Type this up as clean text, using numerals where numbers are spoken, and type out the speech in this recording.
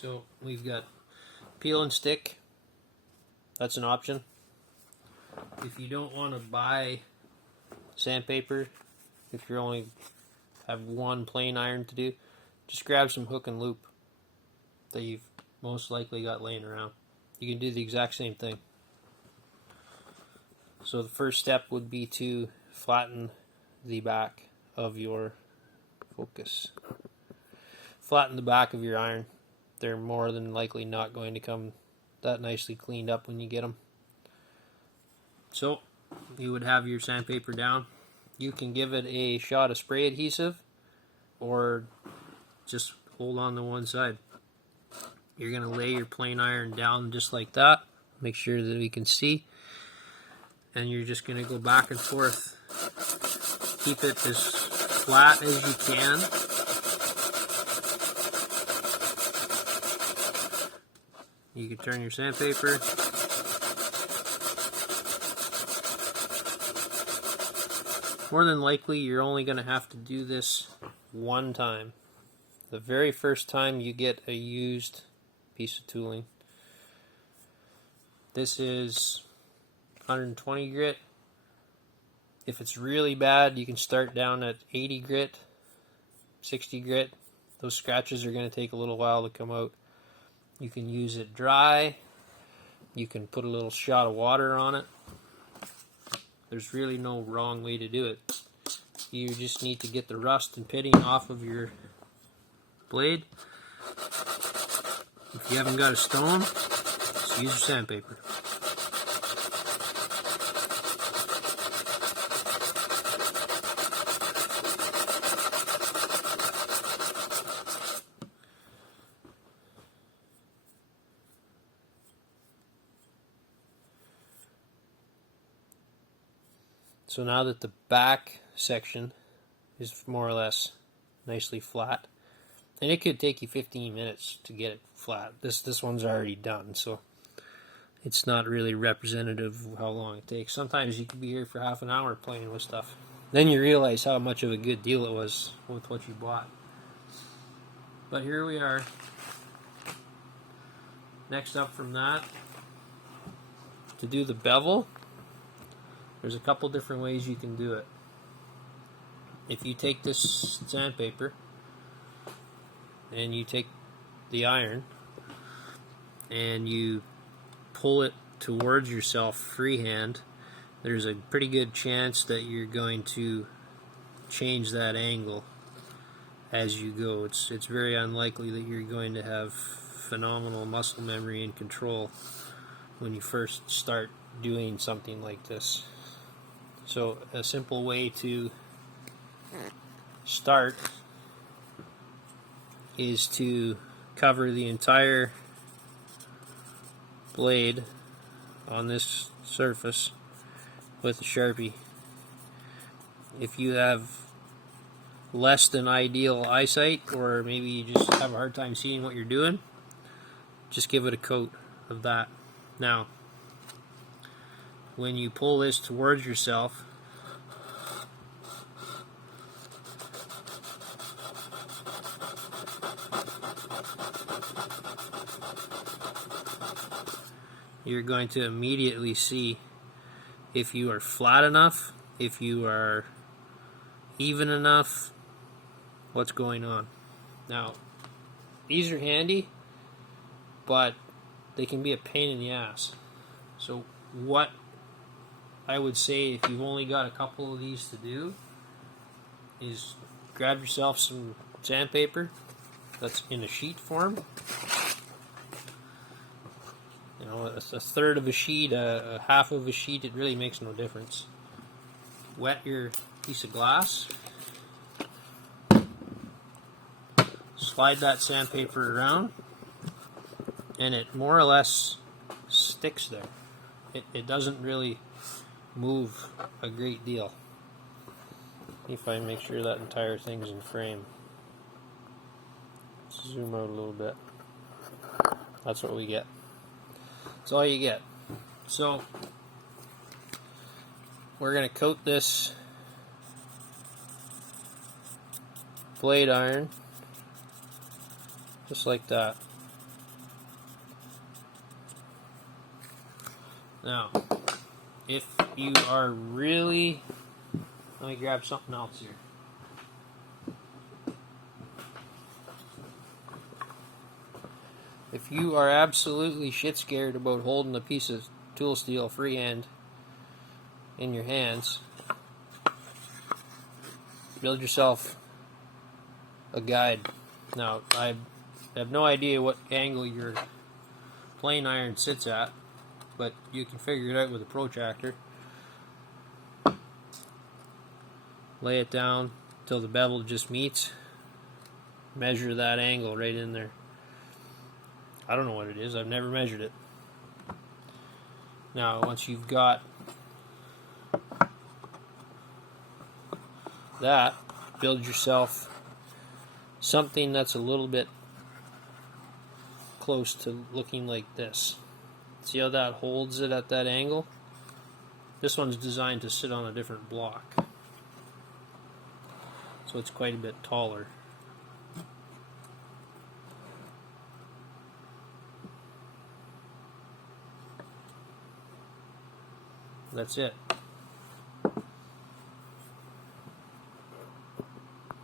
So we've got peel and stick. That's an option. If you don't want to buy sandpaper, if you only have one plain iron to do, just grab some hook and loop that you've most likely got laying around. You can do the exact same thing. So the first step would be to flatten the back of your focus. Flatten the back of your iron. They're more than likely not going to come that nicely cleaned up when you get them. So you would have your sandpaper down. You can give it a shot of spray adhesive or just hold on to one side. You're going to lay your plain iron down just like that. Make sure that we can see. And you're just going to go back and forth. Keep it as flat as you can. You can turn your sandpaper. More than likely, you're only going to have to do this one time. The very first time you get a used piece of tooling. This is 120 grit. If it's really bad, you can start down at 80 grit, 60 grit. Those scratches are going to take a little while to come out. You can use it dry. You can put a little shot of water on it. There's really no wrong way to do it. You just need to get the rust and pitting off of your blade. If you haven't got a stone, just use your sandpaper. So now that the back section is more or less nicely flat, and it could take you 15 minutes to get it flat. This one's already done, so it's not really representative of how long it takes. Sometimes you could be here for half an hour playing with stuff. Then you realize how much of a good deal it was with what you bought. But here we are. Next up from that, to do the bevel, there's a couple different ways you can do it. If you take this sandpaper and you take the iron and you pull it towards yourself freehand, there's a pretty good chance that you're going to change that angle as you go. It's very unlikely that you're going to have phenomenal muscle memory and control when you first start doing something like this. So a simple way to start is to cover the entire blade on this surface with a Sharpie. If you have less than ideal eyesight, or maybe you just have a hard time seeing what you're doing, just give it a coat of that. Now, when you pull this towards yourself, you're going to immediately see if you are flat enough, if you are even enough, what's going on. Now, these are handy, but they can be a pain in the ass. So what I would say, if you've only got a couple of these to do, is grab yourself some sandpaper that's in a sheet form. You know, a third of a sheet, a half of a sheet, it really makes no difference. Wet your piece of glass. Slide that sandpaper around, and it more or less sticks there. It doesn't really move a great deal. If I make sure that entire thing's in frame. Zoom out a little bit. That's what we get. That's all you get. So we're going to coat this blade iron just like that. Now, if you are really... Let me grab something else here. If you are absolutely shit scared about holding a piece of tool steel freehand in your hands, build yourself a guide. Now, I have no idea what angle your plane iron sits at, but you can figure it out with a protractor. Lay it down till the bevel just meets. Measure that angle right in there. I don't know what it is. I've never measured it. Now, once you've got that, build yourself something that's a little bit close to looking like this. See how that holds it at that angle? This one's designed to sit on a different block, so it's quite a bit taller. That's it.